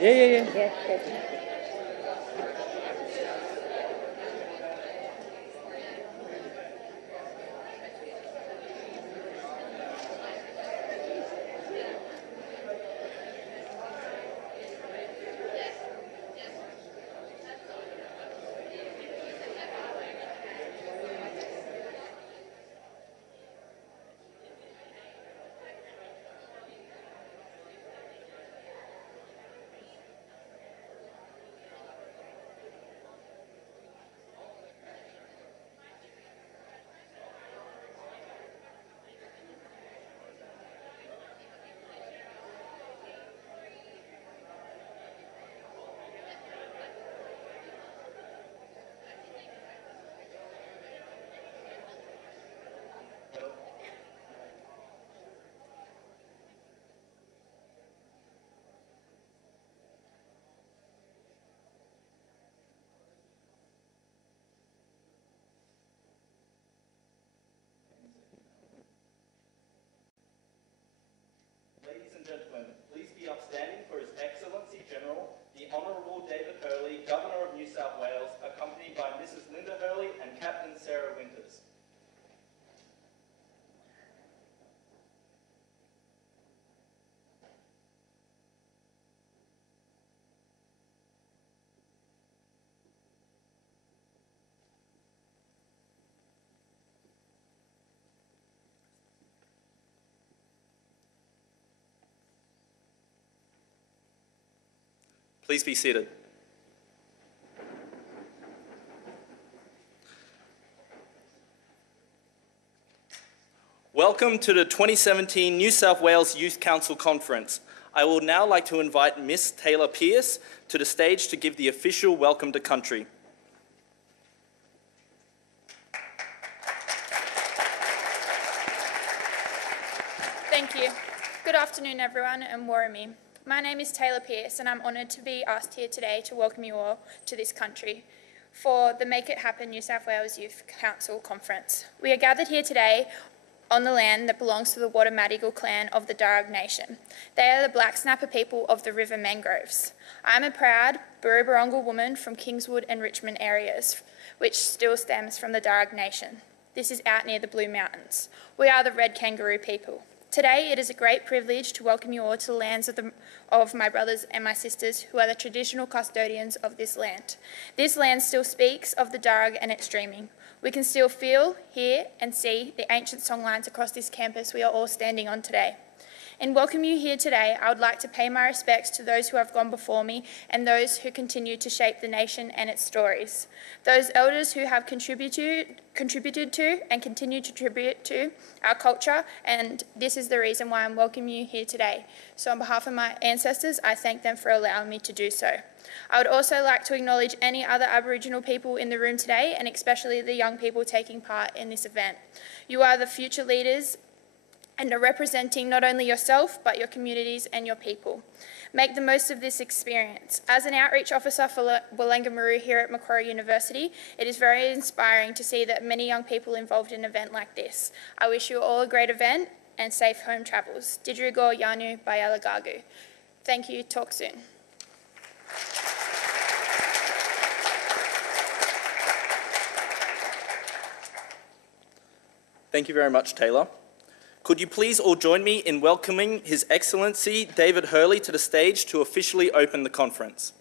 Yeah. Yes. Ladies and gentlemen, please be upstanding for His Excellency General, the Honourable David Hurley, Governor of New South Wales, accompanied by Mrs. Linda Hurley and Captain Sarah Winters. Please be seated. Welcome to the 2017 New South Wales Youth Council Conference. I would now like to invite Miss Taylor Pierce to the stage to give the official welcome to country. Thank you. Good afternoon, everyone, and Warami. My name is Taylor Pierce, and I'm honoured to be asked here today to welcome you all to this country for the Make It Happen New South Wales Youth Council Conference. We are gathered here today on the land that belongs to the Watamadigal clan of the Darug Nation. They are the Black Snapper people of the River Mangroves. I am a proud Burruburungal woman from Kingswood and Richmond areas, which still stems from the Darug Nation. This is out near the Blue Mountains. We are the Red Kangaroo people. Today, it is a great privilege to welcome you all to the lands of my brothers and my sisters who are the traditional custodians of this land. This land still speaks of the Darug and its dreaming. We can still feel, hear and see the ancient songlines across this campus we are all standing on today. In welcoming you here today, I would like to pay my respects to those who have gone before me and those who continue to shape the nation and its stories. Those elders who have contributed to and continue to contribute to our culture, and this is the reason why I'm welcoming you here today. So on behalf of my ancestors, I thank them for allowing me to do so. I would also like to acknowledge any other Aboriginal people in the room today, and especially the young people taking part in this event. You are the future leaders and are representing not only yourself, but your communities and your people. Make the most of this experience. As an outreach officer for Wallangamaroo here at Macquarie University, it is very inspiring to see that many young people involved in an event like this. I wish you all a great event and safe home travels. Didrugo Yanu Bayalagagu. Thank you, talk soon. Thank you very much, Taylor. Could you please all join me in welcoming His Excellency David Hurley to the stage to officially open the conference.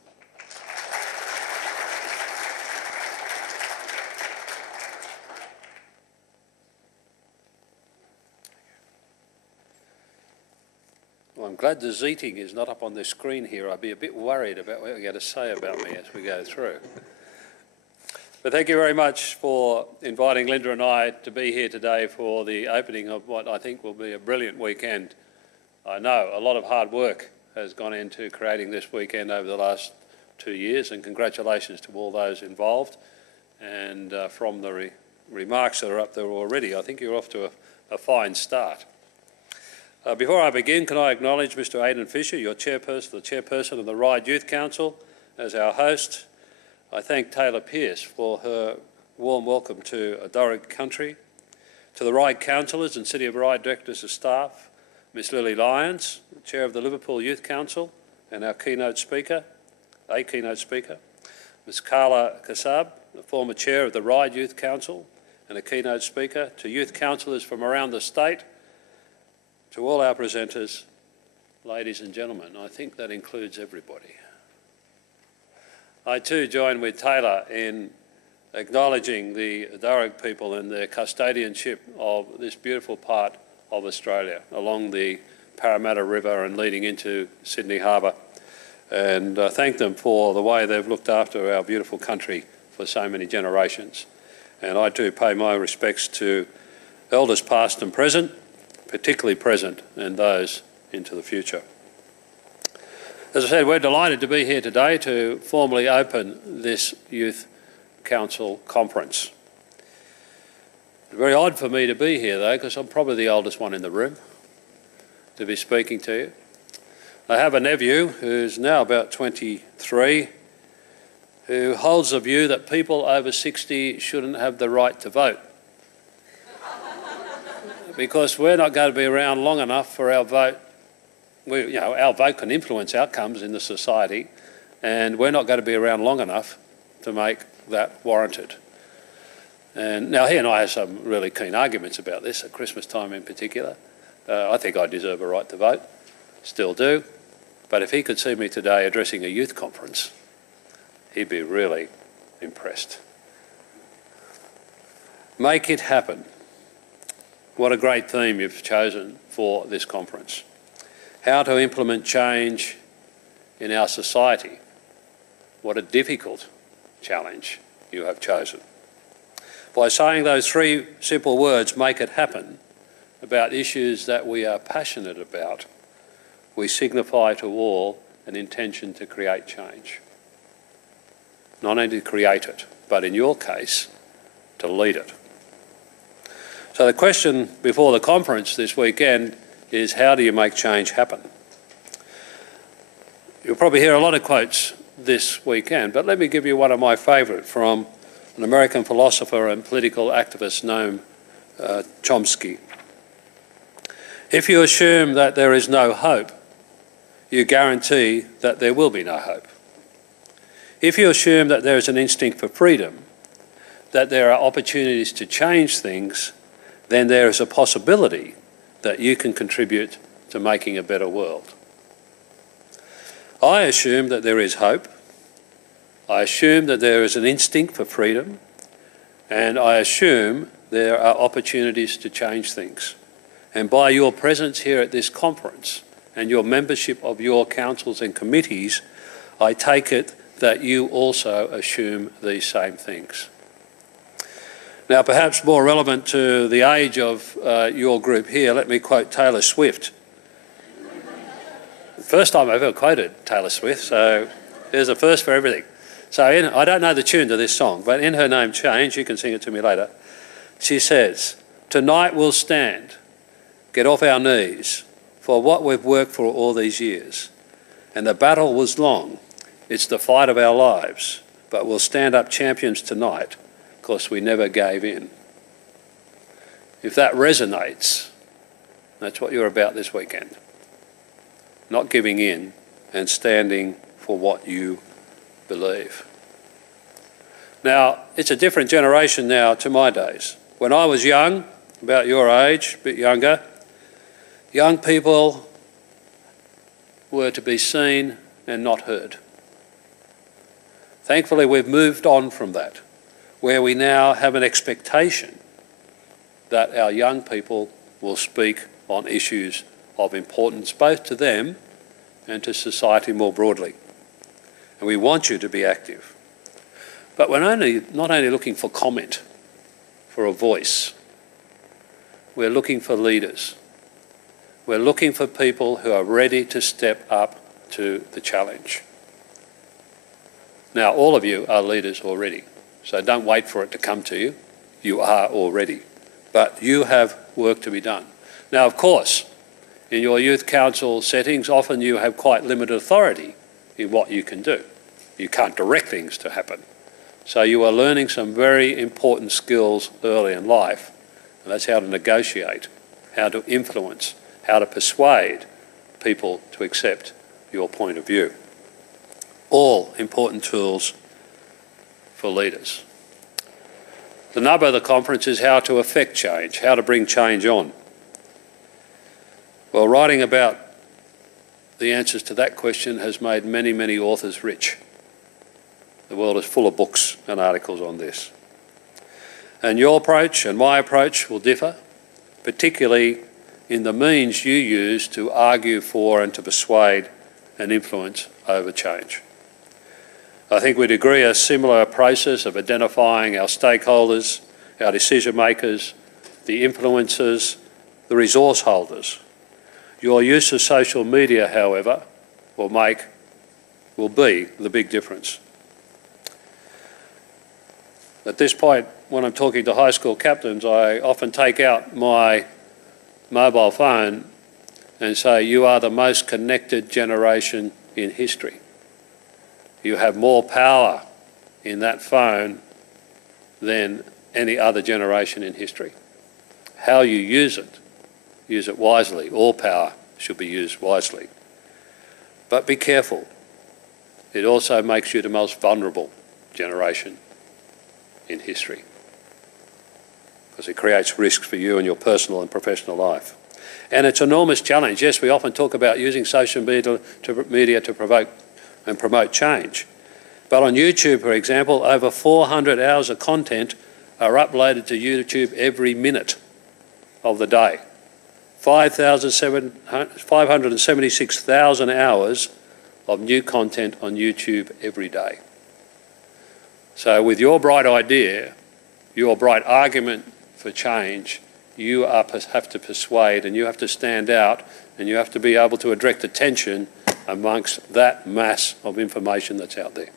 Well, I'm glad the Zeeting is not up on the screen here. I'd be a bit worried about what you're going to say about me as we go through. But thank you very much for inviting Linda and I to be here today for the opening of what I think will be a brilliant weekend. I know a lot of hard work has gone into creating this weekend over the last 2 years, and congratulations to all those involved. And from the remarks that are up there already, I think you're off to a fine start. Before I begin, can I acknowledge Mr. Aidan Fisher, your chairperson, the chairperson of the Ryde Youth Council, as our host. I thank Taylor Pierce for her warm welcome to Darug country, to the Ryde councillors and City of Ryde directors of staff, Ms Lily Lyons, Chair of the Liverpool Youth Council, and our keynote speaker, Ms. Carla Kassab, the former chair of the Ryde Youth Council and a keynote speaker, to youth councillors from around the state, to all our presenters, ladies and gentlemen. I think that includes everybody. I too join with Taylor in acknowledging the Darug people and their custodianship of this beautiful part of Australia along the Parramatta River and leading into Sydney Harbour, and thank them for the way they've looked after our beautiful country for so many generations. And I too pay my respects to elders past and present, particularly present, and those into the future. As I said, we're delighted to be here today to formally open this Youth Council conference. It's very odd for me to be here though, because I'm probably the oldest one in the room to be speaking to you. I have a nephew who's now about 23 who holds the view that people over 60 shouldn't have the right to vote because we're not going to be around long enough for our vote. Our vote can influence outcomes in the society, and we're not going to be around long enough to make that warranted. And now he and I have some really keen arguments about this, at Christmas time in particular. I think I deserve a right to vote, still do, but if he could see me today addressing a youth conference, he'd be really impressed. Make it happen. What a great theme you've chosen for this conference. How to implement change in our society. What a difficult challenge you have chosen. By saying those three simple words, make it happen, about issues that we are passionate about, we signify to all an intention to create change. Not only to create it, but in your case, to lead it. So the question before the conference this weekend is, how do you make change happen? You'll probably hear a lot of quotes this weekend, but let me give you one of my favourite from an American philosopher and political activist Noam Chomsky. If you assume that there is no hope, you guarantee that there will be no hope. If you assume that there is an instinct for freedom, that there are opportunities to change things, then there is a possibility that you can contribute to making a better world. I assume that there is hope. I assume that there is an instinct for freedom, and I assume there are opportunities to change things. And by your presence here at this conference and your membership of your councils and committees, I take it that you also assume these same things. Now, perhaps more relevant to the age of your group here, let me quote Taylor Swift. First time I've ever quoted Taylor Swift, so there's a first for everything. So I don't know the tune to this song, but in her name Change, you can sing it to me later, she says, "Tonight we'll stand, get off our knees for what we've worked for all these years. And the battle was long, it's the fight of our lives, but we'll stand up champions tonight because we never gave in." If that resonates, that's what you're about this weekend. Not giving in and standing for what you believe. Now, it's a different generation now to my days. When I was young, about your age, a bit younger, young people were to be seen and not heard. Thankfully, we've moved on from that, where we now have an expectation that our young people will speak on issues of importance both to them and to society more broadly. And we want you to be active. But we're not only looking for comment, for a voice, we're looking for leaders. We're looking for people who are ready to step up to the challenge. Now, all of you are leaders already, so don't wait for it to come to you. You are already. But you have work to be done. Now, of course, in your youth council settings, often you have quite limited authority in what you can do. You can't direct things to happen. So you are learning some very important skills early in life, and that's how to negotiate, how to influence, how to persuade people to accept your point of view. All important tools for leaders. The nub of the conference is how to affect change, how to bring change on. Well, writing about the answers to that question has made many, many authors rich. The world is full of books and articles on this. And your approach and my approach will differ, particularly in the means you use to argue for and to persuade and influence over change. I think we'd agree a similar process of identifying our stakeholders, our decision makers, the influencers, the resource holders. Your use of social media, however, will be the big difference. At this point, when I'm talking to high school captains, I often take out my mobile phone and say, you are the most connected generation in history. You have more power in that phone than any other generation in history. How you use it wisely. All power should be used wisely. But be careful. It also makes you the most vulnerable generation in history, because it creates risks for you in your personal and professional life. And it's an enormous challenge. Yes, we often talk about using social media to provoke and promote change. But on YouTube, for example, over 400 hours of content are uploaded to YouTube every minute of the day. 576,000 hours of new content on YouTube every day. So with your bright idea, your bright argument for change, you have to persuade and you have to stand out and you have to be able to direct attention amongst that mass of information that's out there.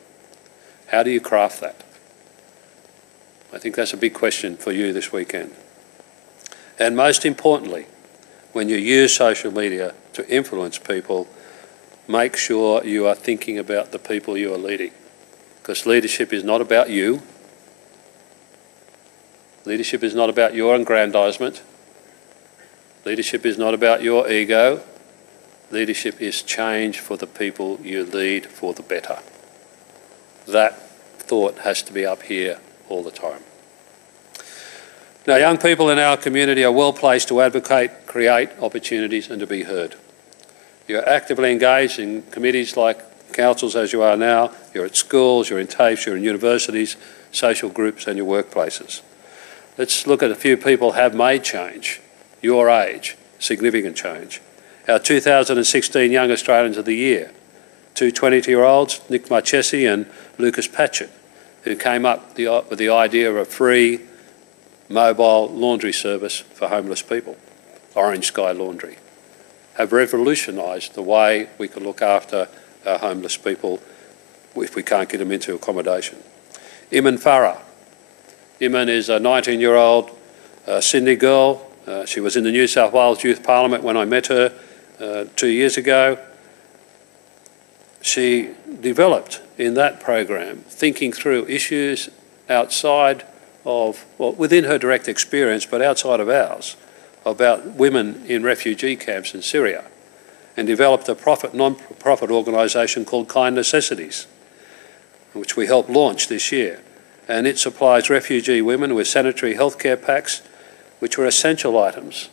How do you craft that? I think that's a big question for you this weekend. And most importantly, when you use social media to influence people, make sure you are thinking about the people you are leading. Because leadership is not about you. Leadership is not about your aggrandisement. Leadership is not about your ego. Leadership is change for the people you lead for the better. That thought has to be up here all the time. Now, young people in our community are well placed to advocate, create opportunities and to be heard. You're actively engaged in committees like councils as you are now. You're at schools, you're in TAFEs, you're in universities, social groups and your workplaces. Let's look at a few people who have made change, your age, significant change. Our 2016 Young Australians of the Year, two 22-year-olds, Nick Marchesi and Lucas Patchett, who came up with the idea of a free mobile laundry service for homeless people, Orange Sky Laundry, have revolutionised the way we can look after our homeless people if we can't get them into accommodation. Iman Farah. Iman is a 19-year-old Sydney girl. She was in the New South Wales Youth Parliament when I met her 2 years ago. She developed in that program, thinking through issues outside of, well, within her direct experience, but outside of ours, about women in refugee camps in Syria, and developed a non-profit organisation called Kind Necessities, which we helped launch this year. And it supplies refugee women with sanitary healthcare packs, which were essential items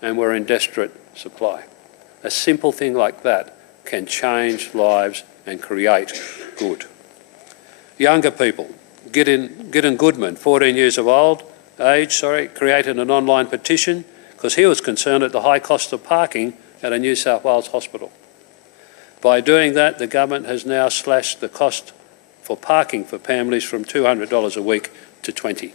and were in desperate supply. A simple thing like that can change lives and create good. Younger people. Gideon Goodman, 14 years of age, created an online petition because he was concerned at the high cost of parking at a New South Wales hospital. By doing that, the government has now slashed the cost for parking for families from $200 a week to $20.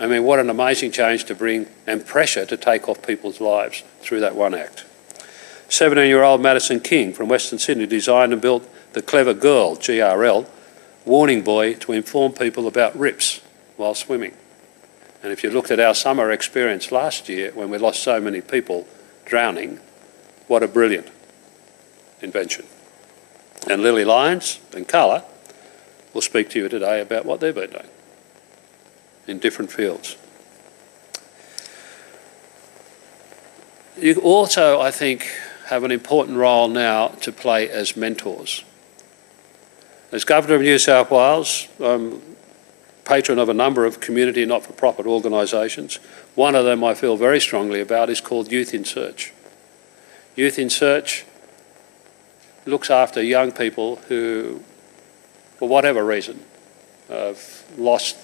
I mean, what an amazing change to bring and pressure to take off people's lives through that one act. 17-year-old Madison King from Western Sydney designed and built the Clever Girl, GRL, warning buoy to inform people about rips while swimming. And if you looked at our summer experience last year when we lost so many people drowning, what a brilliant invention. And Lily Lyons and Carla will speak to you today about what they've been doing in different fields. You also, I think, have an important role now to play as mentors. As Governor of New South Wales, I'm patron of a number of community not-for-profit organisations. One of them I feel very strongly about is called Youth in Search. Youth in Search looks after young people who, for whatever reason, have lost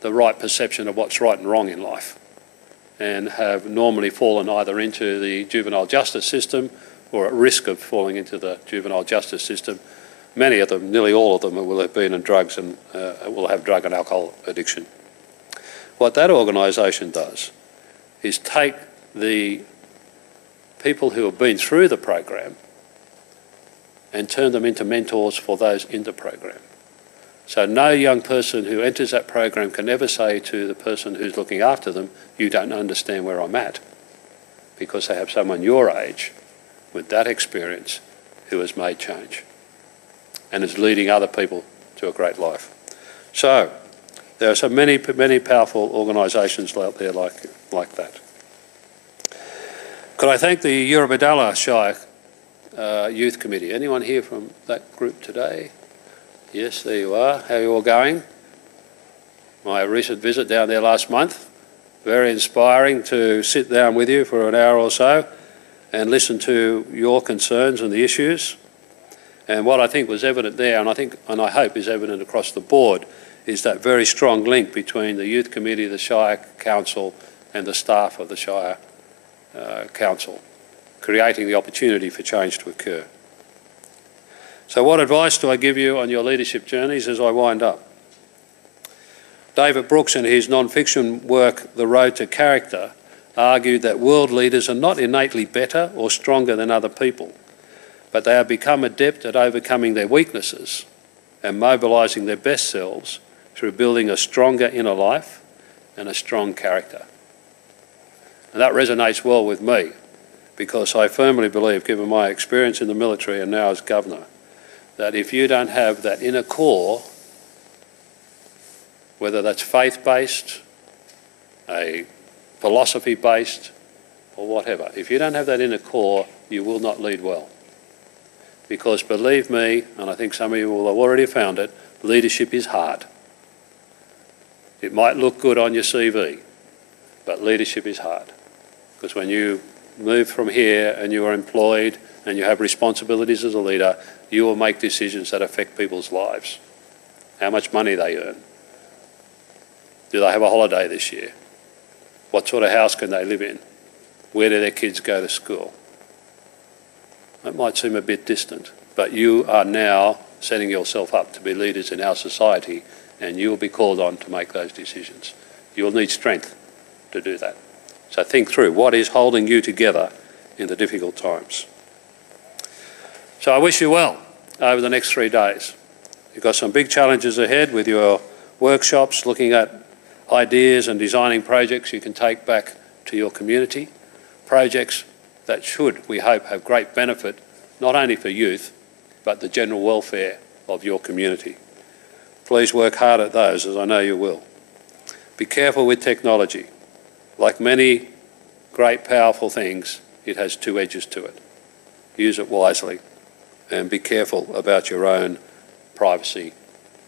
the right perception of what's right and wrong in life and have normally fallen either into the juvenile justice system or at risk of falling into the juvenile justice system. Many of them, nearly all of them, will have been in drugs and will have drug and alcohol addiction. What that organisation does is take the people who have been through the program and turn them into mentors for those in the program. So no young person who enters that program can ever say to the person who's looking after them, you don't understand where I'm at, because they have someone your age with that experience who has made change and is leading other people to a great life. So there are so many powerful organisations out there like that. Could I thank the Eurobodalla Shire Youth Committee? Anyone here from that group today? Yes, there you are. How are you all going? My recent visit down there last month, very inspiring to sit down with you for an hour or so and listen to your concerns and the issues. And what I think was evident there, and I hope is evident across the board, is that very strong link between the Youth Committee, the Shire Council and the staff of the Shire Council, creating the opportunity for change to occur. So what advice do I give you on your leadership journeys as I wind up? David Brooks, in his non-fiction work, The Road to Character, argued that world leaders are not innately better or stronger than other people, but they have become adept at overcoming their weaknesses and mobilising their best selves through building a stronger inner life and a strong character. And that resonates well with me, because I firmly believe, given my experience in the military and now as Governor, that if you don't have that inner core, whether that's faith-based, a philosophy-based, or whatever, if you don't have that inner core, you will not lead well. Because believe me, and I think some of you will have already found it, leadership is hard. It might look good on your CV, but leadership is hard. Because when you move from here and you are employed and you have responsibilities as a leader, you will make decisions that affect people's lives. How much money they earn. Do they have a holiday this year? What sort of house can they live in? Where do their kids go to school? It might seem a bit distant, but you are now setting yourself up to be leaders in our society, and you will be called on to make those decisions. You will need strength to do that. So think through what is holding you together in the difficult times. So I wish you well over the next 3 days. You've got some big challenges ahead with your workshops, looking at ideas and designing projects you can take back to your community, projects that should, we hope, have great benefit, not only for youth, but the general welfare of your community. Please work hard at those, as I know you will. Be careful with technology. Like many great, powerful things, it has two edges to it. Use it wisely and be careful about your own privacy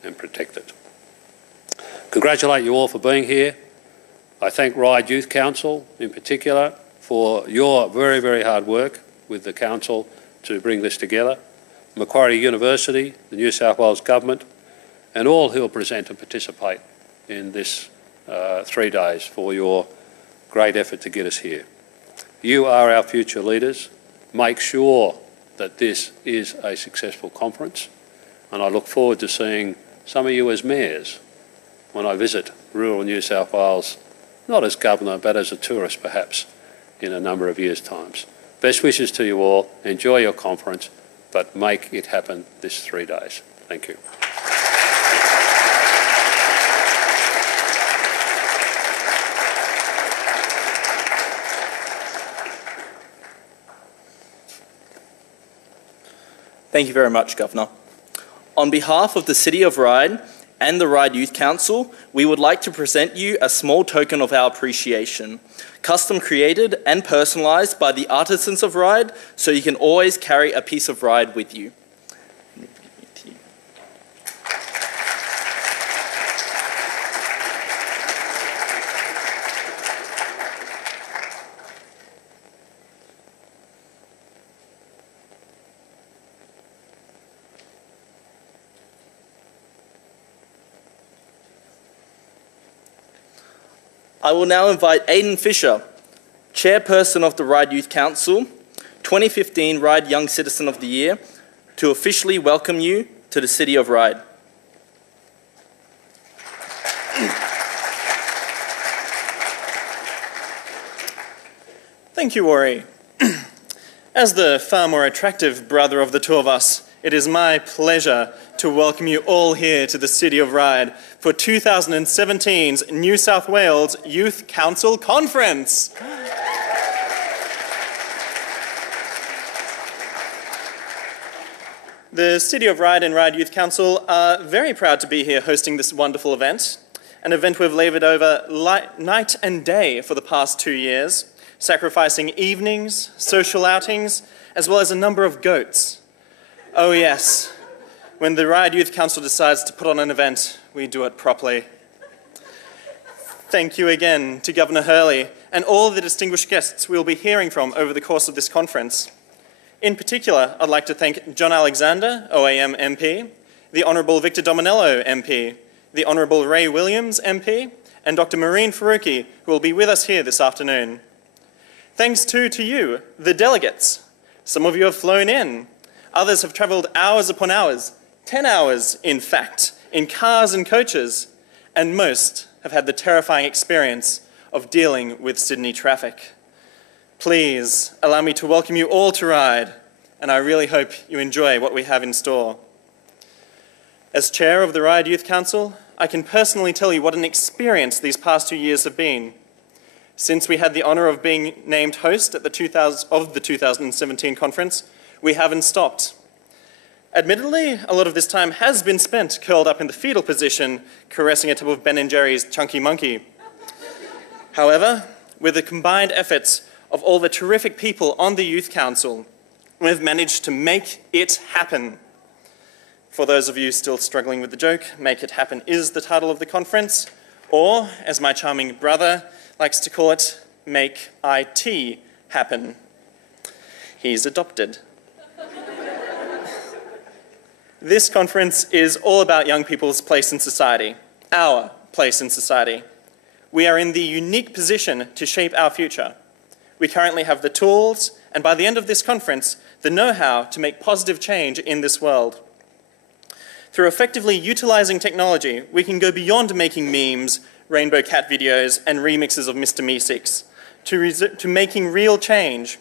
and protect it. Congratulate you all for being here. I thank Ryde Youth Council in particular for your very, very hard work with the Council to bring this together. Macquarie University, the New South Wales Government, and all who will present and participate in this 3 days for your great effort to get us here. You are our future leaders. Make sure that this is a successful conference, and I look forward to seeing some of you as mayors when I visit rural New South Wales, not as Governor, but as a tourist perhaps, in a number of years' times. Best wishes to you all. Enjoy your conference, but make it happen this 3 days. Thank you. Thank you very much, Governor. On behalf of the City of Ryde and the Ryde Youth Council, we would like to present you a small token of our appreciation, custom created and personalised by the artisans of Ryde, so you can always carry a piece of Ryde with you. I will now invite Aidan Fisher, Chairperson of the Ryde Youth Council, 2015 Ryde Young Citizen of the Year, to officially welcome you to the City of Ryde. Thank you, Wari. As the far more attractive brother of the two of us, it is my pleasure to welcome you all here to the City of Ryde for 2017's New South Wales Youth Council Conference. The City of Ryde and Ryde Youth Council are very proud to be here hosting this wonderful event, an event we've laboured over night and day for the past 2 years, sacrificing evenings, social outings, as well as a number of goats. Oh yes, when the Ryde Youth Council decides to put on an event, we do it properly. Thank you again to Governor Hurley and all the distinguished guests we'll be hearing from over the course of this conference. In particular, I'd like to thank John Alexander, OAM MP, the Honourable Victor Dominello MP, the Honourable Ray Williams MP, and Dr. Maureen Faruqi, who will be with us here this afternoon. Thanks too to you, the delegates. Some of you have flown in. Others have travelled hours upon hours, 10 hours in fact, in cars and coaches, and most have had the terrifying experience of dealing with Sydney traffic. Please allow me to welcome you all to Ryde, and I really hope you enjoy what we have in store. As chair of the Ryde Youth Council, I can personally tell you what an experience these past 2 years have been. Since we had the honour of being named host at the 2017 conference, we haven't stopped. Admittedly, a lot of this time has been spent curled up in the fetal position, caressing a tub of Ben & Jerry's Chunky Monkey. However, with the combined efforts of all the terrific people on the Youth Council, we've managed to make it happen. For those of you still struggling with the joke, Make It Happen is the title of the conference, or, as my charming brother likes to call it, Make IT Happen. He's adopted. This conference is all about young people's place in society, our place in society. We are in the unique position to shape our future. We currently have the tools, and by the end of this conference, the know-how to make positive change in this world. Through effectively utilising technology, we can go beyond making memes, rainbow cat videos, and remixes of Mr. Meeseeks, to making real change.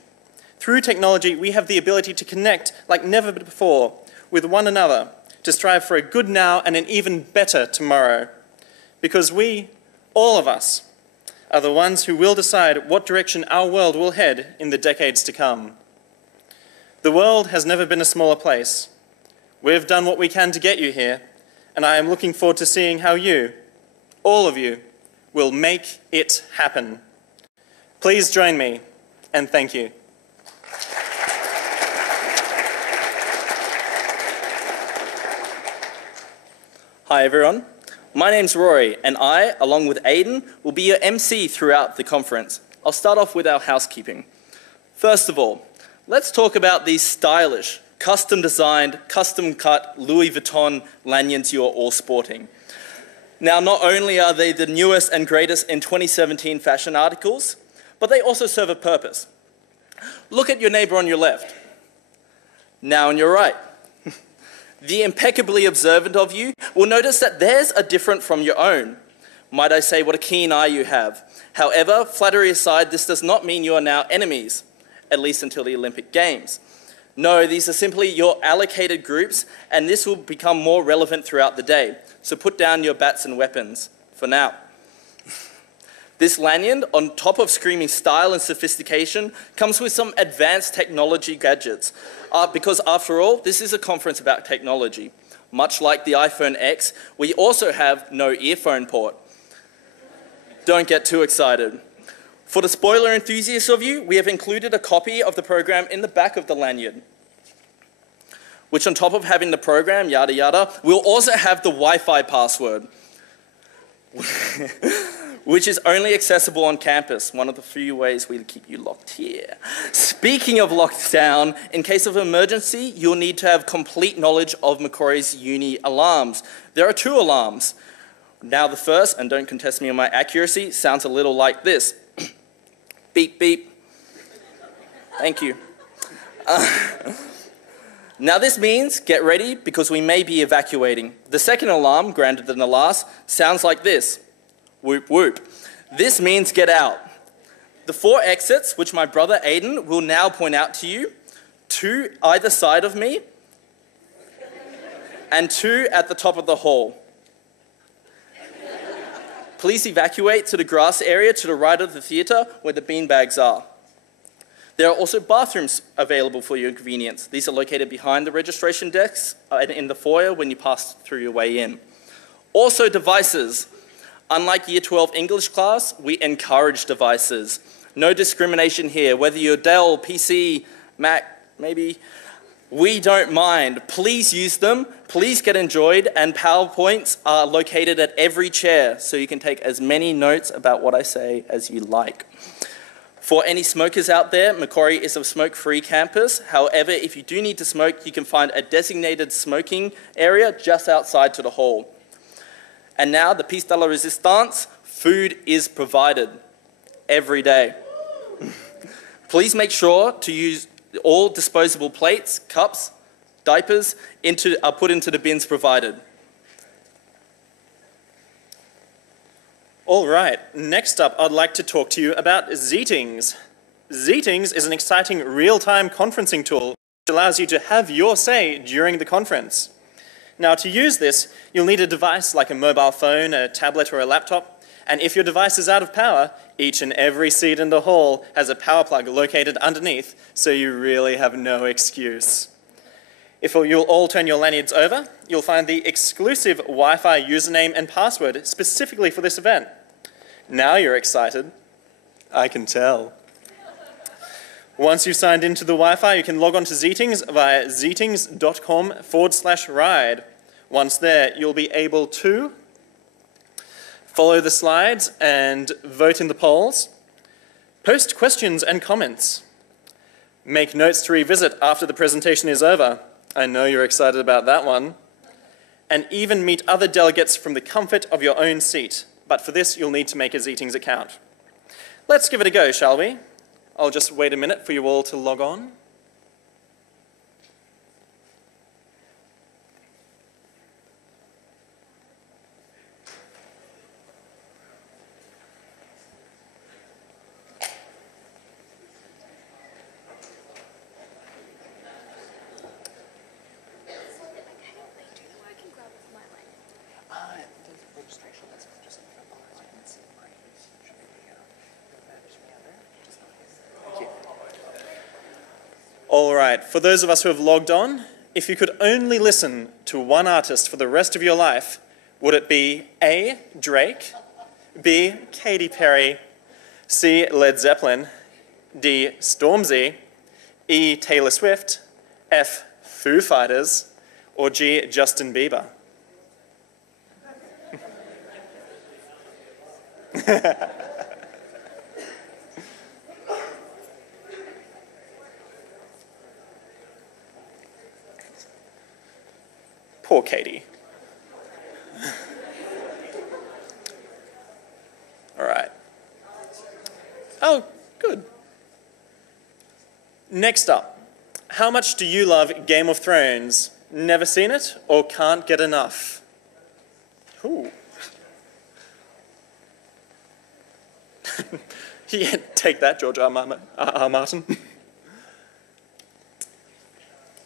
Through technology, we have the ability to connect like never before with one another, to strive for a good now and an even better tomorrow. Because we, all of us, are the ones who will decide what direction our world will head in the decades to come. The world has never been a smaller place. We've done what we can to get you here, and I am looking forward to seeing how you, all of you, will make it happen. Please join me, and thank you. Hi everyone, my name's Rory, and I, along with Aidan, will be your MC throughout the conference. I'll start off with our housekeeping. First of all, let's talk about these stylish, custom-designed, custom-cut Louis Vuitton lanyards you are all sporting. Now, not only are they the newest and greatest in 2017 fashion articles, but they also serve a purpose. Look at your neighbour on your left. Now on your right. The impeccably observant of you will notice that theirs are different from your own. Might I say, what a keen eye you have. However, flattery aside, this does not mean you are now enemies, at least until the Olympic Games. No, these are simply your allocated groups, and this will become more relevant throughout the day. So put down your bats and weapons for now. This lanyard, on top of screaming style and sophistication, comes with some advanced technology gadgets. Because after all, this is a conference about technology. Much like the iPhone X, we also have no earphone port. Don't get too excited. For the spoiler enthusiasts of you, we have included a copy of the program in the back of the lanyard, which on top of having the program, yada yada, we'll also have the Wi-Fi password, which is only accessible on campus, one of the few ways we keep you locked here. Speaking of locked down, in case of emergency, you'll need to have complete knowledge of Macquarie's uni alarms. There are 2 alarms. Now the first, and don't contest me on my accuracy, sounds a little like this. Beep, beep. Thank you. Now this means get ready because we may be evacuating. The second alarm, grander than the last, sounds like this. Whoop, whoop. This means get out. The 4 exits, which my brother Aiden will now point out to you, 2 either side of me, and 2 at the top of the hall. Please evacuate to the grass area to the right of the theatre where the beanbags are. There are also bathrooms available for your convenience. These are located behind the registration desks and in the foyer when you pass through your way in. Also devices. Unlike Year 12 English class, we encourage devices. No discrimination here, whether you're Dell, PC, Mac, maybe. We don't mind. Please use them, please get enjoyed, and PowerPoints are located at every chair, so you can take as many notes about what I say as you like. For any smokers out there, Macquarie is a smoke-free campus. However, if you do need to smoke, you can find a designated smoking area just outside to the hall. And now, the piece de la resistance, food is provided every day. Please make sure to use all disposable plates, cups, diapers are put into the bins provided. All right, next up, I'd like to talk to you about Zeetings. Zeetings is an exciting real-time conferencing tool which allows you to have your say during the conference. Now, to use this, you'll need a device like a mobile phone, a tablet, or a laptop. And if your device is out of power, each and every seat in the hall has a power plug located underneath, so you really have no excuse. If you'll all turn your lanyards over, you'll find the exclusive Wi-Fi username and password specifically for this event. Now you're excited. I can tell. Once you've signed into the Wi-Fi, you can log on to Zeetings via zeetings.com/Ryde. Once there, you'll be able to follow the slides and vote in the polls, post questions and comments, make notes to revisit after the presentation is over. I know you're excited about that one. And even meet other delegates from the comfort of your own seat. But for this, you'll need to make a Zeetings account. Let's give it a go, shall we? I'll just wait a minute for you all to log on. All right, for those of us who have logged on, if you could only listen to one artist for the rest of your life, would it be A, Drake, B, Katy Perry, C, Led Zeppelin, D, Stormzy, E, Taylor Swift, F, Foo Fighters, or G, Justin Bieber? Poor Katie. All right. Oh, good. Next up, how much do you love Game of Thrones? Never seen it or can't get enough? Ooh. Yeah, take that, George R. Martin.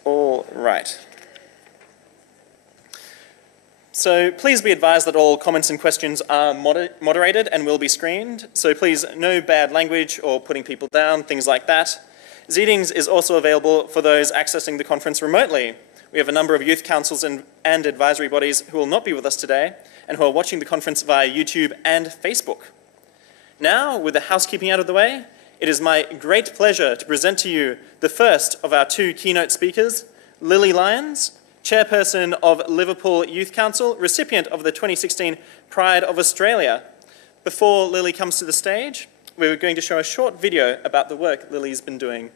All right. So please be advised that all comments and questions are moderated and will be screened. So please, no bad language or putting people down, things like that. Zeetings is also available for those accessing the conference remotely. We have a number of youth councils and advisory bodies who will not be with us today and who are watching the conference via YouTube and Facebook. Now, with the housekeeping out of the way, it is my great pleasure to present to you the first of our two keynote speakers, Lily Lyons, Chairperson of Liverpool Youth Council, recipient of the 2016 Pride of Australia. Before Lily comes to the stage, we're going to show a short video about the work Lily's been doing.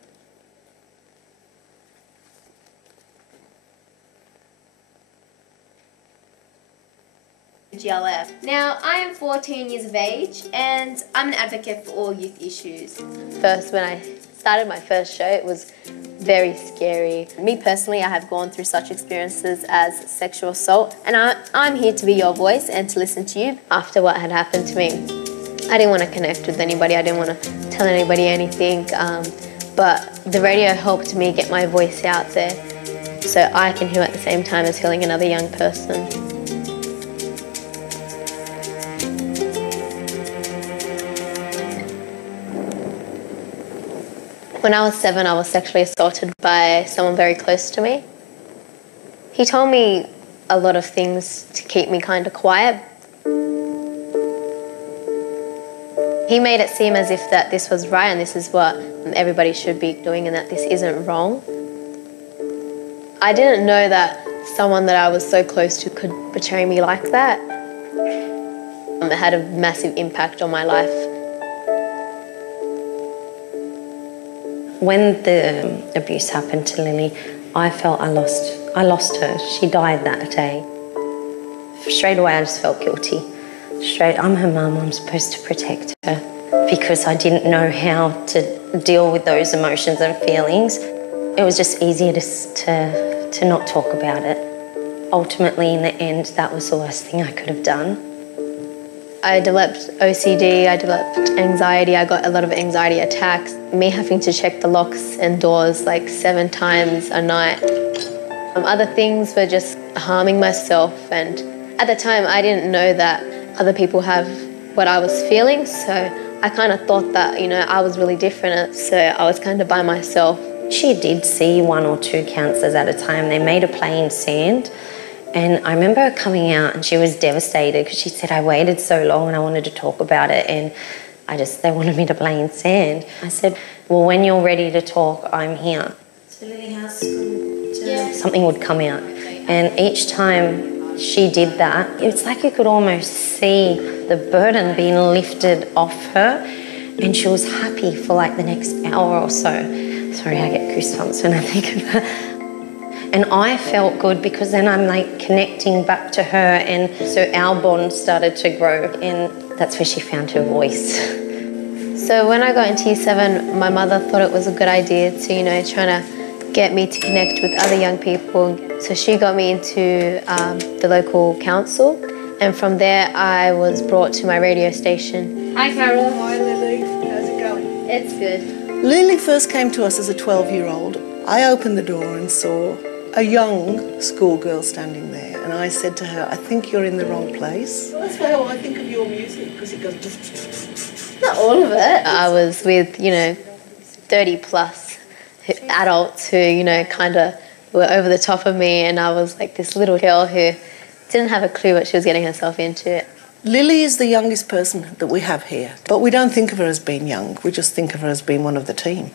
GLF. Now, I am 14 years of age and I'm an advocate for all youth issues. First, when I started my first show, it was very scary. Me personally, I have gone through such experiences as sexual assault, and I'm here to be your voice and to listen to you. After what had happened to me, I didn't want to connect with anybody, I didn't want to tell anybody anything, but the radio helped me get my voice out there so I can heal at the same time as healing another young person. When I was 7, I was sexually assaulted by someone very close to me. He told me a lot of things to keep me kind of quiet. He made it seem as if that this was right and this is what everybody should be doing and that this isn't wrong. I didn't know that someone that I was so close to could betray me like that. It had a massive impact on my life. When the abuse happened to Lily, I felt I lost her. She died that day. Straight away, I just felt guilty. I'm her mum, I'm supposed to protect her because I didn't know how to deal with those emotions and feelings. It was just easier to not talk about it. Ultimately, in the end, that was the worst thing I could have done. I developed OCD, I developed anxiety, I got a lot of anxiety attacks. Me having to check the locks and doors like 7 times a night. Other things were just harming myself, and at the time I didn't know that other people have what I was feeling, so I kind of thought that, you know, I was really different, so I was kind of by myself. She did see 1 or 2 counsellors at a time. They made her play in sand. And I remember her coming out and she was devastated because she said, I waited so long and I wanted to talk about it and they wanted me to play in sand. I said, well, when you're ready to talk, I'm here. So Lily, how's school? Something would come out. And each time she did that, it's like you could almost see the burden being lifted off her, and she was happy for like the next hour or so. Sorry, I get goosebumps when I think of that. And I felt good because then I'm like connecting back to her, and so our bond started to grow, and that's where she found her voice. So when I got into Year 7, my mother thought it was a good idea to, you know, trying to get me to connect with other young people. So she got me into the local council, and from there I was brought to my radio station. Hi, Carol. Hi, Lily. How's it going? It's good. Lily first came to us as a 12-year-old. I opened the door and saw a young schoolgirl standing there, and I said to her, I think you're in the wrong place. Well, that's how I think of your music, because it goes... Not all of it. I was with, you know, 30 plus adults who, you know, kind of were over the top of me, and I was like this little girl who didn't have a clue what she was getting herself into. Lily is the youngest person that we have here, but we don't think of her as being young, we just think of her as being one of the team.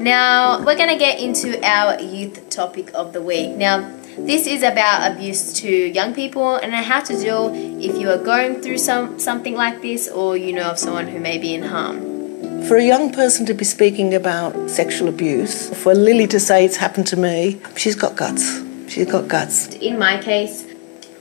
Now, we're going to get into our youth topic of the week. Now, this is about abuse to young people and how to deal if you are going through something like this, or you know of someone who may be in harm. For a young person to be speaking about sexual abuse, for Lily to say it's happened to me, she's got guts. She's got guts. In my case,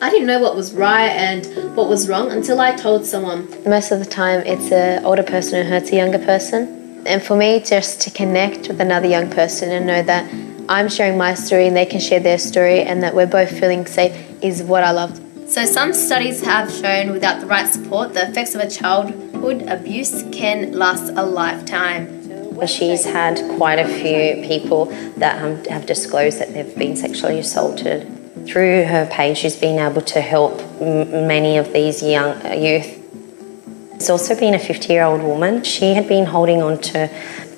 I didn't know what was right and what was wrong until I told someone. Most of the time it's an older person who hurts a younger person. And for me, just to connect with another young person and know that I'm sharing my story and they can share their story and that we're both feeling safe is what I love. So some studies have shown without the right support, the effects of a childhood abuse can last a lifetime. She's had quite a few people that have disclosed that they've been sexually assaulted. Through her page, she's been able to help many of these young youth. It's also been a 50-year-old woman. She had been holding on to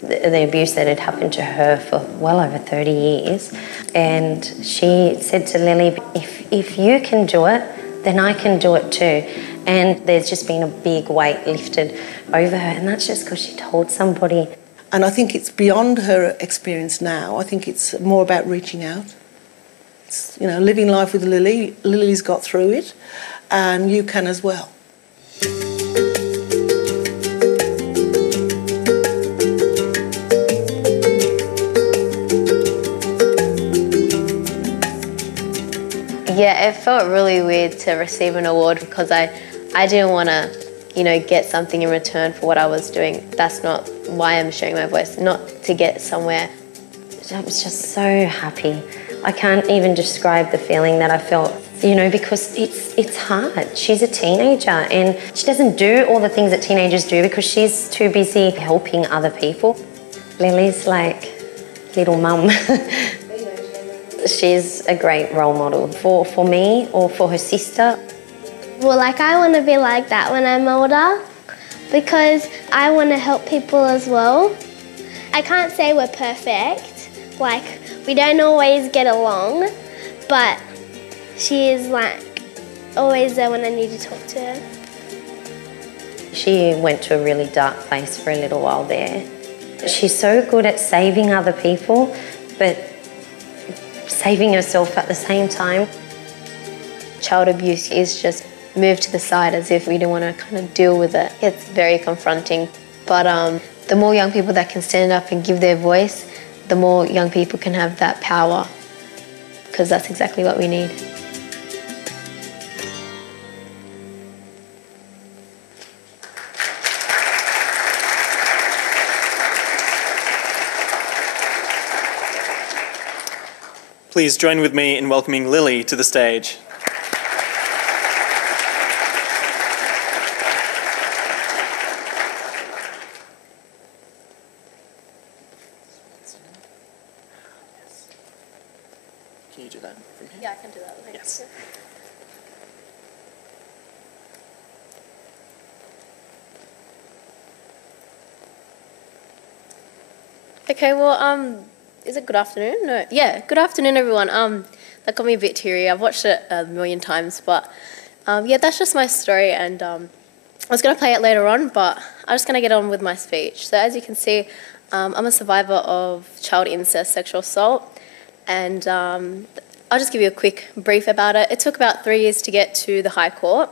the abuse that had happened to her for well over 30 years. And she said to Lily, if you can do it, then I can do it too. And there's just been a big weight lifted over her, and that's just because she told somebody. And I think it's beyond her experience now. I think it's more about reaching out. It's, you know, living life with Lily. Lily's got through it, and you can as well. Yeah, it felt really weird to receive an award because I didn't want to, you know, get something in return for what I was doing. That's not why I'm sharing my voice, not to get somewhere. I was just so happy. I can't even describe the feeling that I felt, you know, because it's hard. She's a teenager and she doesn't do all the things that teenagers do because she's too busy helping other people. Lily's like little mum. She's a great role model for me or for her sister. Well, like, I want to be like that when I'm older because I want to help people as well. I can't say we're perfect, like, we don't always get along, but she is, like, always there when I need to talk to her. She went to a really dark place for a little while there. She's so good at saving other people, but saving herself at the same time. Child abuse is just moved to the side as if we don't want to kind of deal with it. It's very confronting, but the more young people that can stand up and give their voice, the more young people can have that power, because that's exactly what we need. Please join with me in welcoming Lily to the stage. Can you do that from here? Yeah, I can do that. Yes. Okay, well, is it good afternoon? No. Yeah, good afternoon, everyone. That got me a bit teary. I've watched it a million times, but yeah, that's just my story, and I was going to play it later on, but I'm just going to get on with my speech. So as you can see, I'm a survivor of child incest, sexual assault, and I'll just give you a quick brief about it. It took about 3 years to get to the High Court,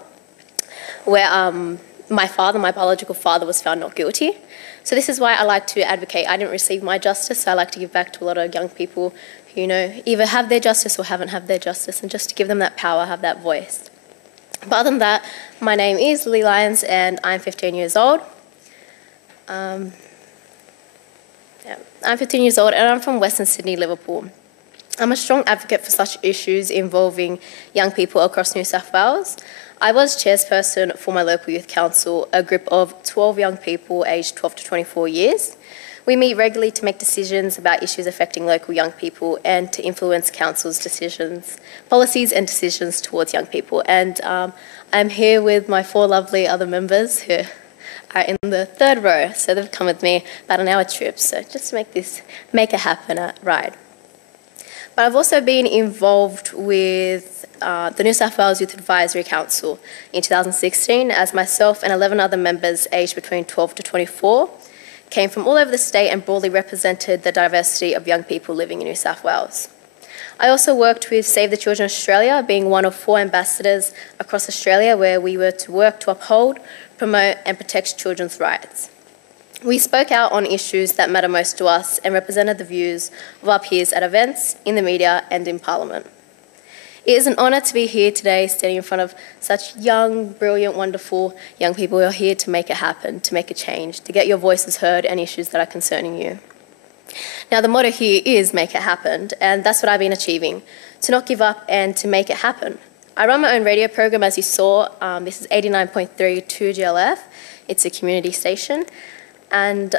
where my biological father, was found not guilty. So this is why I like to advocate. I didn't receive my justice, so I like to give back to a lot of young people who, you know, either have their justice or haven't had their justice, and just to give them that power, have that voice. But other than that, my name is Lily Lyons, and I'm 15 years old. I'm 15 years old, and I'm from Western Sydney, Liverpool. I'm a strong advocate for such issues involving young people across New South Wales. I was chairperson for my local youth council, a group of 12 young people aged 12 to 24 years. We meet regularly to make decisions about issues affecting local young people and to influence council's decisions, policies and decisions towards young people. And I'm here with my 4 lovely other members who are in the 3rd row. So they've come with me about an hour trip. So just to make it happen at Ryde. But I've also been involved with the New South Wales Youth Advisory Council in 2016, as myself and 11 other members aged between 12 to 24 came from all over the state and broadly represented the diversity of young people living in New South Wales. I also worked with Save the Children Australia, being one of 4 ambassadors across Australia, where we were to work to uphold, promote and protect children's rights. We spoke out on issues that matter most to us and represented the views of our peers at events, in the media and in Parliament. It is an honour to be here today, standing in front of such young, brilliant, wonderful young people who are here to make it happen, to make a change, to get your voices heard and issues that are concerning you. Now, the motto here is make it happen, and that's what I've been achieving, to not give up and to make it happen. I run my own radio program, as you saw. This is 89.3 2GLF. It's a community station. And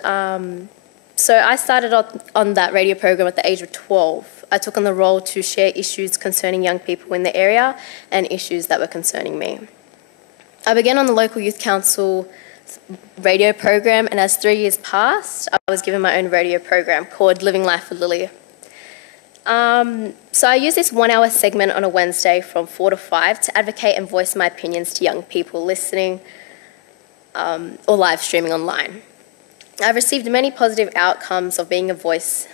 so I started on that radio program at the age of 12. I took on the role to share issues concerning young people in the area and issues that were concerning me. I began on the local youth council radio program, and as 3 years passed, I was given my own radio program called Living Life with Lily. So I use this 1 hour segment on a Wednesday from 4 to 5 to advocate and voice my opinions to young people listening or live streaming online. I've received many positive outcomes of being a voice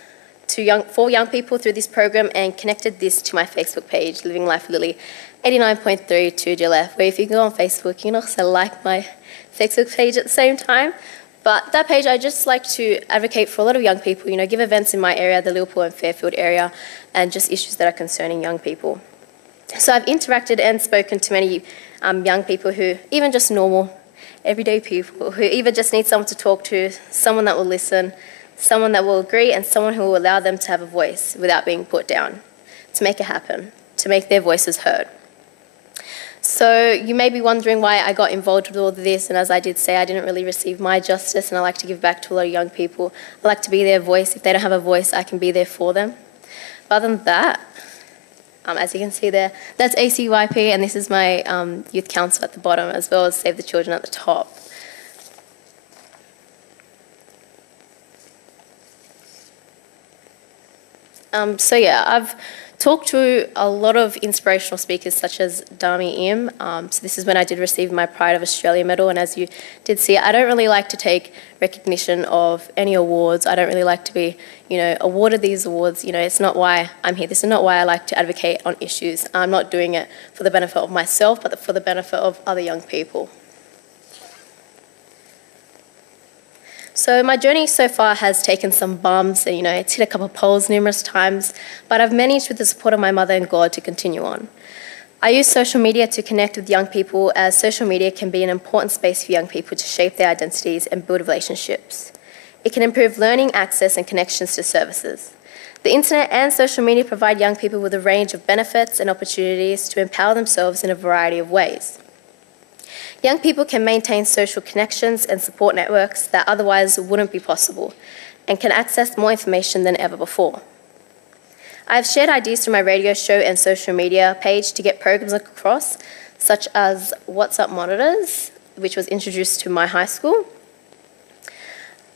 for young people through this program, and connected this to my Facebook page, Living Life with Lily, 89.3 to your left, where if you go on Facebook, you can also like my Facebook page at the same time. But that page, I just like to advocate for a lot of young people, give events in my area, the Liverpool and Fairfield area, and just issues that are concerning young people. So I've interacted and spoken to many young people who, even just normal, everyday people, who either just need someone to talk to, someone that will listen, someone that will agree, and someone who will allow them to have a voice without being put down, to make it happen, to make their voices heard. So you may be wondering why I got involved with all of this, and as I did say, I didn't really receive my justice, and I like to give back to a lot of young people. I like to be their voice. If they don't have a voice, I can be there for them. But other than that, as you can see there, that's ACYP, and this is my youth council at the bottom, as well as Save the Children at the top. So yeah, I've talked to a lot of inspirational speakers such as Dami Im. So this is when I did receive my Pride of Australia medal, and as you did see, I don't really like to take recognition of any awards. I don't really like to be, awarded these awards. It's not why I'm here. This is not why I like to advocate on issues. I'm not doing it for the benefit of myself, but for the benefit of other young people. So my journey so far has taken some bumps, and it's hit a couple of poles numerous times, but I've managed with the support of my mother and God to continue on. I use social media to connect with young people, as social media can be an important space for young people to shape their identities and build relationships. It can improve learning, access and connections to services. The internet and social media provide young people with a range of benefits and opportunities to empower themselves in a variety of ways. Young people can maintain social connections and support networks that otherwise wouldn't be possible, and can access more information than ever before. I have shared ideas through my radio show and social media page to get programs across, such as WhatsApp Monitors, which was introduced to my high school.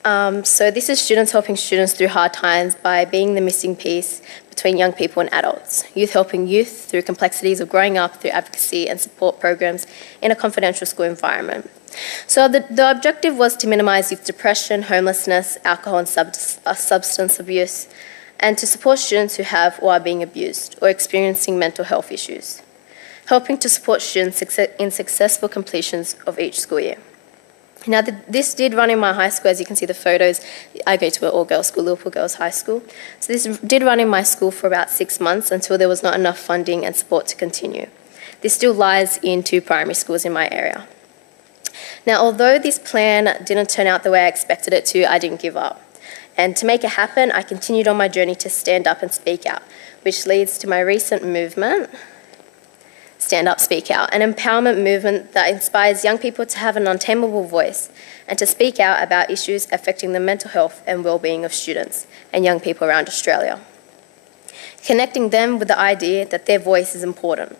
So this is students helping students through hard times by being the missing piece between young people and adults. Youth helping youth through complexities of growing up through advocacy and support programs in a confidential school environment. So the objective was to minimise youth depression, homelessness, alcohol and substance abuse, and to support students who have or are being abused or experiencing mental health issues, helping to support students in successful completions of each school year. Now, this did run in my high school. As you can see the photos, I go to an all-girls school, Liverpool Girls High School. So this did run in my school for about 6 months until there was not enough funding and support to continue. This still lies in 2 primary schools in my area. Now, although this plan didn't turn out the way I expected it to, I didn't give up. And to make it happen, I continued on my journey to stand up and speak out, which leads to my recent movement, Stand Up, Speak Out, an empowerment movement that inspires young people to have an untamable voice and to speak out about issues affecting the mental health and well-being of students and young people around Australia, connecting them with the idea that their voice is important.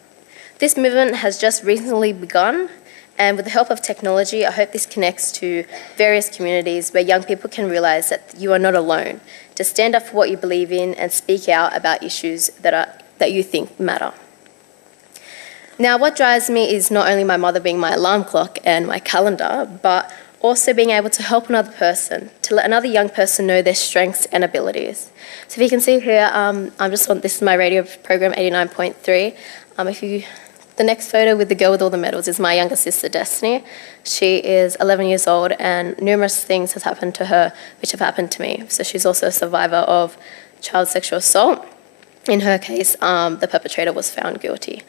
This movement has just recently begun, and with the help of technology, I hope this connects to various communities where young people can realise that you are not alone, to stand up for what you believe in and speak out about issues that you think matter. Now, what drives me is not only my mother being my alarm clock and my calendar, but also being able to help another person, to let another young person know their strengths and abilities. So if you can see here, this is my radio program, 89.3. The next photo with the girl with all the medals is my younger sister, Destiny. She is 11 years old, and numerous things has happened to her, which have happened to me. So she's also a survivor of child sexual assault. In her case, the perpetrator was found guilty.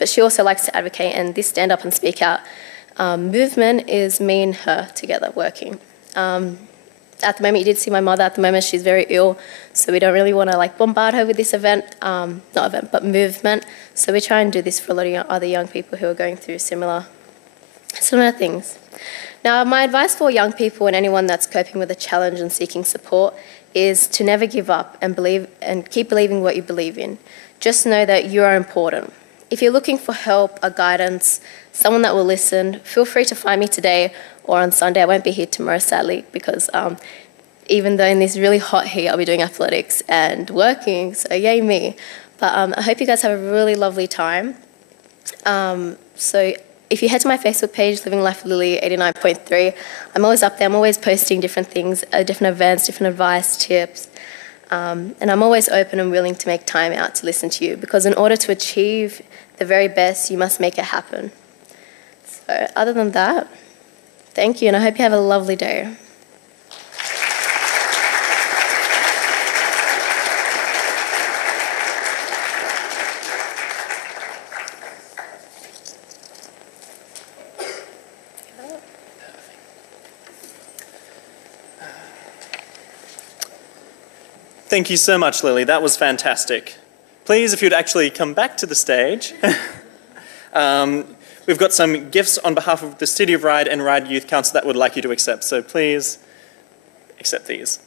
But she also likes to advocate, and this Stand Up and Speak Out movement is me and her together working. At the moment, you did see my mother. At the moment, she's very ill, so we don't really want to bombard her with this movement. So we try and do this for a lot of other young people who are going through similar things. Now, my advice for young people and anyone that's coping with a challenge and seeking support is to never give up and keep believing what you believe in. Just know that you are important. If you're looking for help, a guidance, someone that will listen, feel free to find me today or on Sunday. I won't be here tomorrow, sadly, because even though in this really hot heat, I'll be doing athletics and working, so yay me. But I hope you guys have a really lovely time. So if you head to my Facebook page, Living Life with Lily 89.3, I'm always up there. I'm always posting different things, different events, different advice, tips. And I'm always open and willing to make time out to listen to you, because in order to achieve the very best, you must make it happen. So other than that, thank you, and I hope you have a lovely day. Thank you so much, Lily. That was fantastic. Please, if you'd actually come back to the stage. We've got some gifts on behalf of the City of Ryde and Ryde Youth Council that would like you to accept, so please accept these.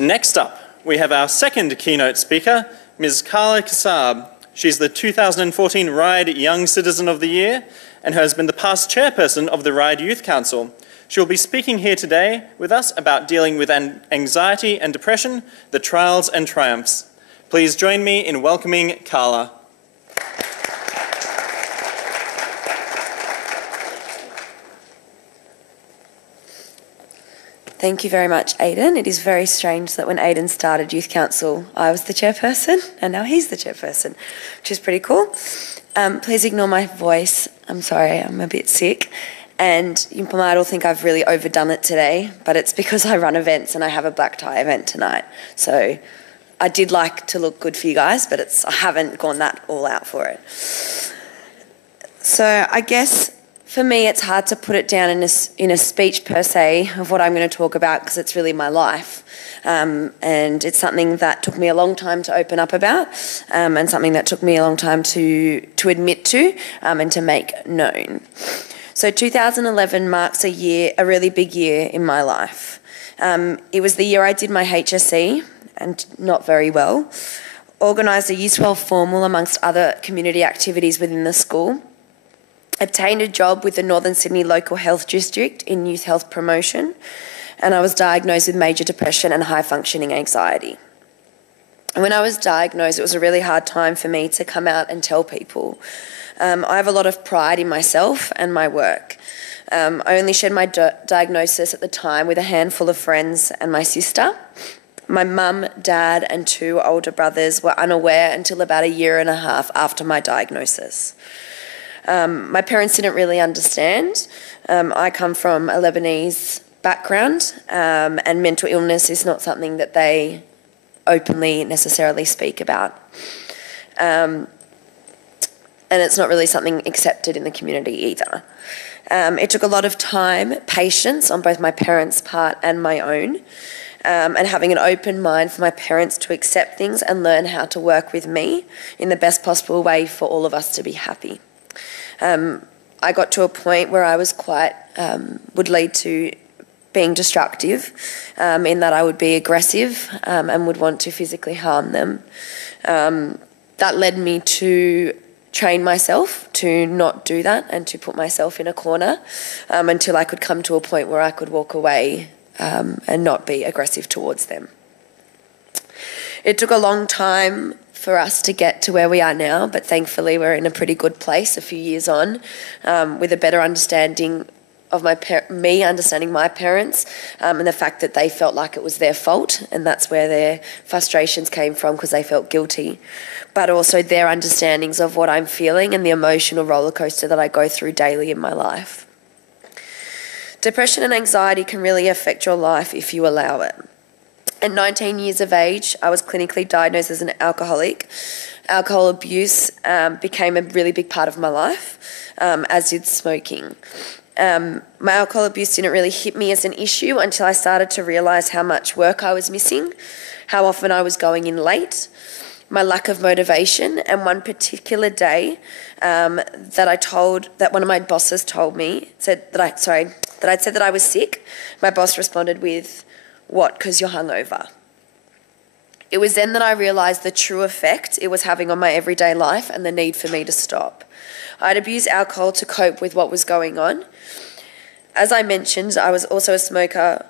Next up, we have our second keynote speaker, Ms. Carla Kassab. She's the 2014 Ryde Young Citizen of the Year and has been the past chairperson of the Ryde Youth Council. She will be speaking here today with us about dealing with anxiety and depression, the trials and triumphs. Please join me in welcoming Carla. Thank you very much, Aidan. It is very strange that when Aidan started Youth Council, I was the chairperson, and now he's the chairperson, which is pretty cool. Please ignore my voice. I'm sorry, I'm a bit sick. And you might all think I've really overdone it today, but it's because I run events and I have a black tie event tonight. So I did like to look good for you guys, but I haven't gone that all out for it. So I guess for me, it's hard to put it down in a speech per se of what I'm going to talk about, because it's really my life. And it's something that took me a long time to open up about, and something that took me a long time to admit to and to make known. So 2011 marks a really big year in my life. It was the year I did my HSC, and not very well, organised a Year 12 formal amongst other community activities within the school, obtained a job with the Northern Sydney Local Health District in youth health promotion, and I was diagnosed with major depression and high-functioning anxiety. And when I was diagnosed, it was a really hard time for me to come out and tell people. I have a lot of pride in myself and my work. I only shared my diagnosis at the time with a handful of friends and my sister. My mum, dad, and 2 older brothers were unaware until about a year and a half after my diagnosis. My parents didn't really understand. I come from a Lebanese background, and mental illness is not something that they openly necessarily speak about. And it's not really something accepted in the community either. It took a lot of time, patience on both my parents' part and my own, and having an open mind for my parents to accept things and learn how to work with me in the best possible way for all of us to be happy. I got to a point where I was would lead to being destructive, in that I would be aggressive and would want to physically harm them. That led me to train myself to not do that and to put myself in a corner until I could come to a point where I could walk away and not be aggressive towards them. It took a long time for us to get to where we are now, but thankfully we're in a pretty good place a few years on, with a better understanding of me understanding my parents, and the fact that they felt like it was their fault, and that's where their frustrations came from, because they felt guilty, but also their understandings of what I'm feeling and the emotional roller coaster that I go through daily in my life. Depression and anxiety can really affect your life if you allow it. At 19 years of age, I was clinically diagnosed as an alcoholic. Alcohol abuse became a really big part of my life, as did smoking. My alcohol abuse didn't really hit me as an issue until I started to realise how much work I was missing, how often I was going in late, my lack of motivation, and one particular day that one of my bosses told me, that I'd said that I was sick. My boss responded with, "What, 'cause you're hungover?" It was then that I realised the true effect it was having on my everyday life and the need for me to stop. I'd abused alcohol to cope with what was going on. As I mentioned, I was also a smoker,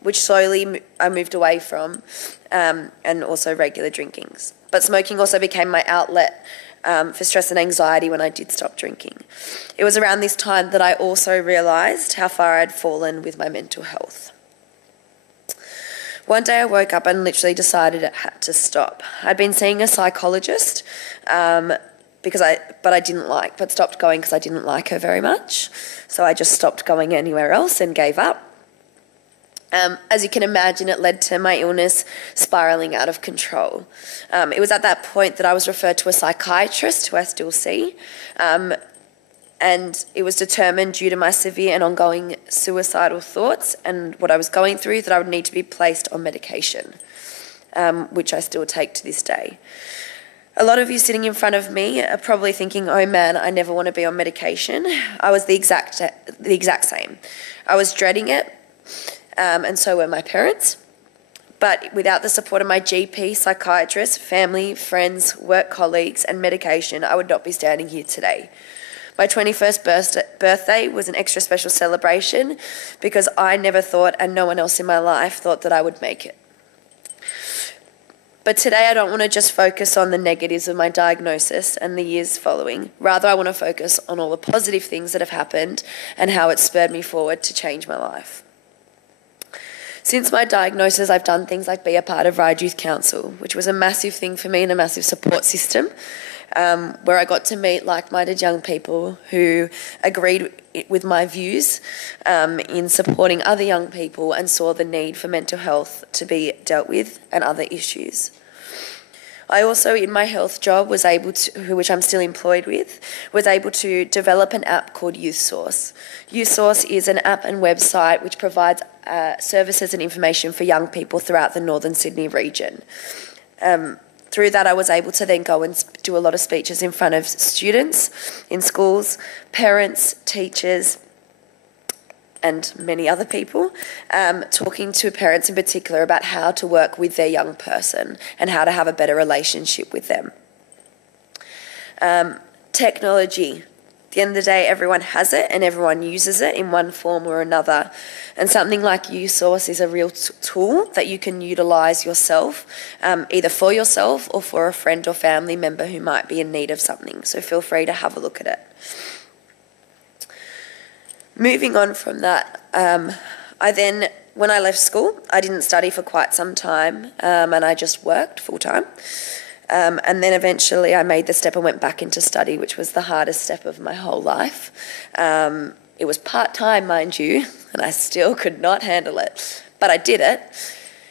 which slowly I moved away from, and also regular drinkings. But smoking also became my outlet for stress and anxiety when I did stop drinking. It was around this time that I also realised how far I'd fallen with my mental health. One day I woke up and literally decided it had to stop. I'd been seeing a psychologist, but stopped going because I didn't like her very much. So I just stopped going anywhere else and gave up. As you can imagine, it led to my illness spiralling out of control. It was at that point that I was referred to a psychiatrist, who I still see, and it was determined due to my severe and ongoing suicidal thoughts and what I was going through that I would need to be placed on medication, which I still take to this day. A lot of you sitting in front of me are probably thinking, "Oh man, I never want to be on medication." I was the exact same. I was dreading it, and so were my parents. But without the support of my GP, psychiatrist, family, friends, work colleagues, and medication, I would not be standing here today. My 21st birthday was an extra special celebration because I never thought, and no one else in my life thought, that I would make it. But today I don't want to just focus on the negatives of my diagnosis and the years following. Rather, I want to focus on all the positive things that have happened and how it spurred me forward to change my life. Since my diagnosis, I've done things like be a part of Ryde Youth Council, which was a massive thing for me and a massive support system, where I got to meet like-minded young people who agreed with my views in supporting other young people and saw the need for mental health to be dealt with and other issues. I also, in my health job, was able to, which I'm still employed with, was able to develop an app called Youth Source. Youth Source is an app and website which provides services and information for young people throughout the Northern Sydney region. Through that, I was able to then go and do a lot of speeches in front of students in schools, parents, teachers, and many other people, talking to parents in particular about how to work with their young person and how to have a better relationship with them. Technology. At the end of the day, everyone has it and everyone uses it in one form or another. And something like Youth Source is a real tool that you can utilise yourself, either for yourself or for a friend or family member who might be in need of something. So feel free to have a look at it. Moving on from that, when I left school, I didn't study for quite some time, and I just worked full-time. And then eventually I made the step and went back into study, which was the hardest step of my whole life. It was part-time, mind you, and I still could not handle it, but I did it.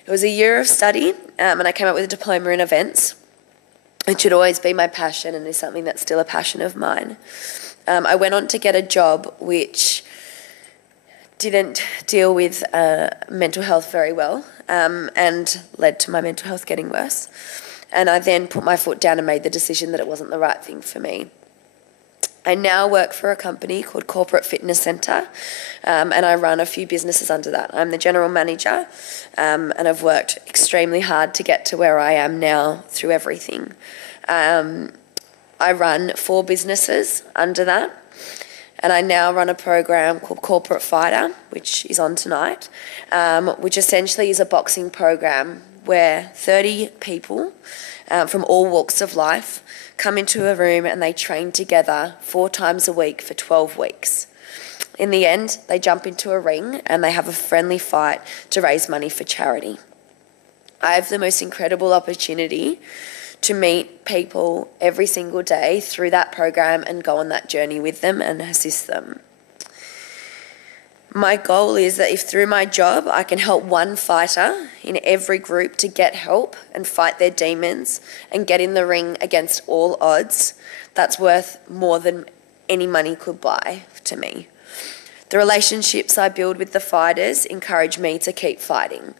It was a year of study, and I came up with a diploma in events, which should always be my passion and is something that's still a passion of mine. I went on to get a job which didn't deal with mental health very well, and led to my mental health getting worse. And I then put my foot down and made the decision that it wasn't the right thing for me. I now work for a company called Corporate Fitness Centre, and I run a few businesses under that. I'm the general manager, and I've worked extremely hard to get to where I am now through everything. I run 4 businesses under that, and I now run a program called Corporate Fighter, which is on tonight, which essentially is a boxing program where 30 people from all walks of life come into a room and they train together 4 times a week for 12 weeks. In the end, they jump into a ring and they have a friendly fight to raise money for charity. I have the most incredible opportunity to meet people every single day through that program and go on that journey with them and assist them. My goal is that if through my job I can help one fighter in every group to get help and fight their demons and get in the ring against all odds, that's worth more than any money could buy to me. The relationships I build with the fighters encourage me to keep fighting.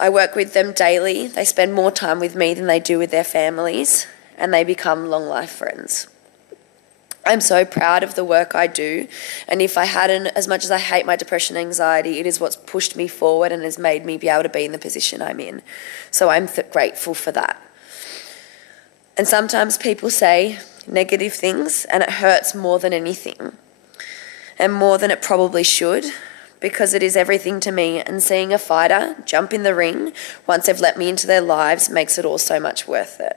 I work with them daily. They spend more time with me than they do with their families, and they become long life friends. I'm so proud of the work I do, and if I hadn't, as much as I hate my depression and anxiety, it is what's pushed me forward and has made me be able to be in the position I'm in. So I'm grateful for that. And sometimes people say negative things, and it hurts more than anything, and more than it probably should, because it is everything to me, and seeing a fighter jump in the ring once they've let me into their lives makes it all so much worth it.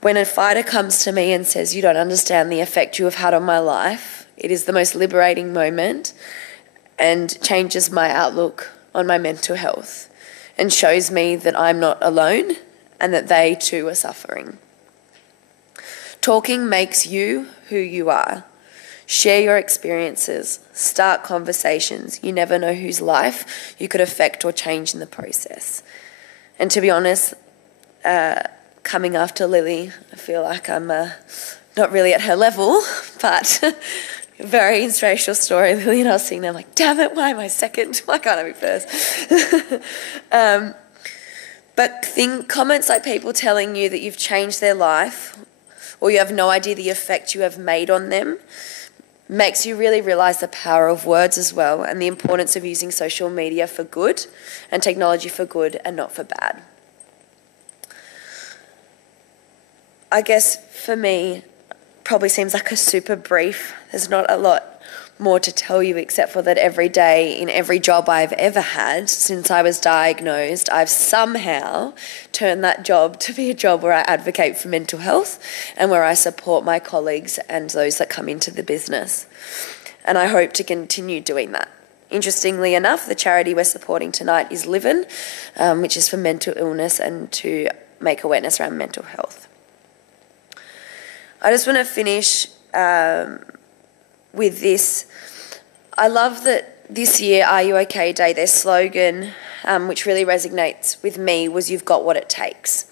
When a fighter comes to me and says, "You don't understand the effect you have had on my life," it is the most liberating moment and changes my outlook on my mental health and shows me that I'm not alone and that they too are suffering. Talking makes you who you are. Share your experiences, start conversations. You never know whose life you could affect or change in the process. And to be honest, coming after Lily, I feel like I'm not really at her level, but a very inspirational story. Lily and I was sitting there like, damn it, why am I second? Why can't I be first? But comments like people telling you that you've changed their life or you have no idea the effect you have made on them makes you really realise the power of words as well, and the importance of using social media for good and technology for good and not for bad. I guess for me, probably seems like a super brief. There's not a lot more to tell you except for that every day in every job I've ever had since I was diagnosed, I've somehow turned that job to be a job where I advocate for mental health and where I support my colleagues and those that come into the business. And I hope to continue doing that. Interestingly enough, the charity we're supporting tonight is Livin', which is for mental illness and to make awareness around mental health. I just want to finish with this. I love that this year, Are You OK Day, their slogan, which really resonates with me, was "You've got what it takes."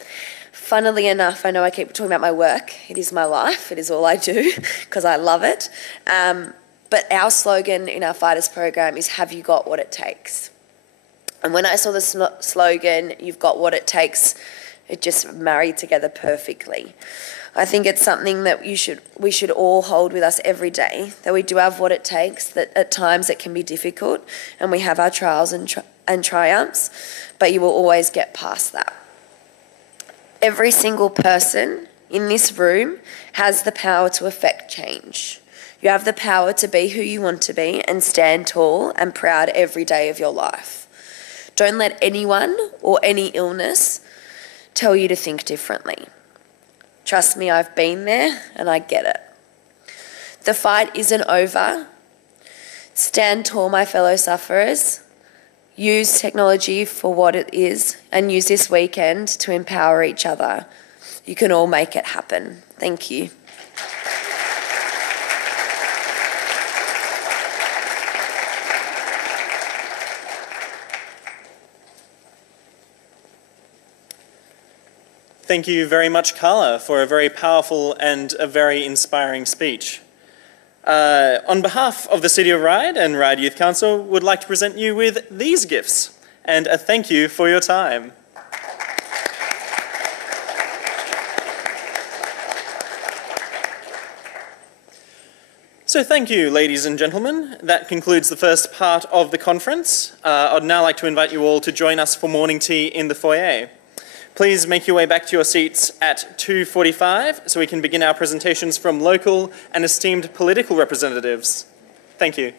Funnily enough, I know I keep talking about my work. It is my life. It is all I do because I love it. But our slogan in our Fighters program is "Have you got what it takes?" And when I saw the slogan, "You've got what it takes," it just married together perfectly. I think it's something that we should all hold with us every day, that we do have what it takes, that at times it can be difficult and we have our trials and triumphs, but you will always get past that. Every single person in this room has the power to affect change. You have the power to be who you want to be and stand tall and proud every day of your life. Don't let anyone or any illness tell you to think differently. Trust me, I've been there and I get it. The fight isn't over. Stand tall, my fellow sufferers. Use technology for what it is and use this weekend to empower each other. You can all make it happen. Thank you. Thank you very much, Carla, for a very powerful and a very inspiring speech. On behalf of the City of Ryde and Ryde Youth Council, would like to present you with these gifts and a thank you for your time. So thank you, ladies and gentlemen. That concludes the first part of the conference. I'd now like to invite you all to join us for morning tea in the foyer. Please make your way back to your seats at 2:45 so we can begin our presentations from local and esteemed political representatives. Thank you.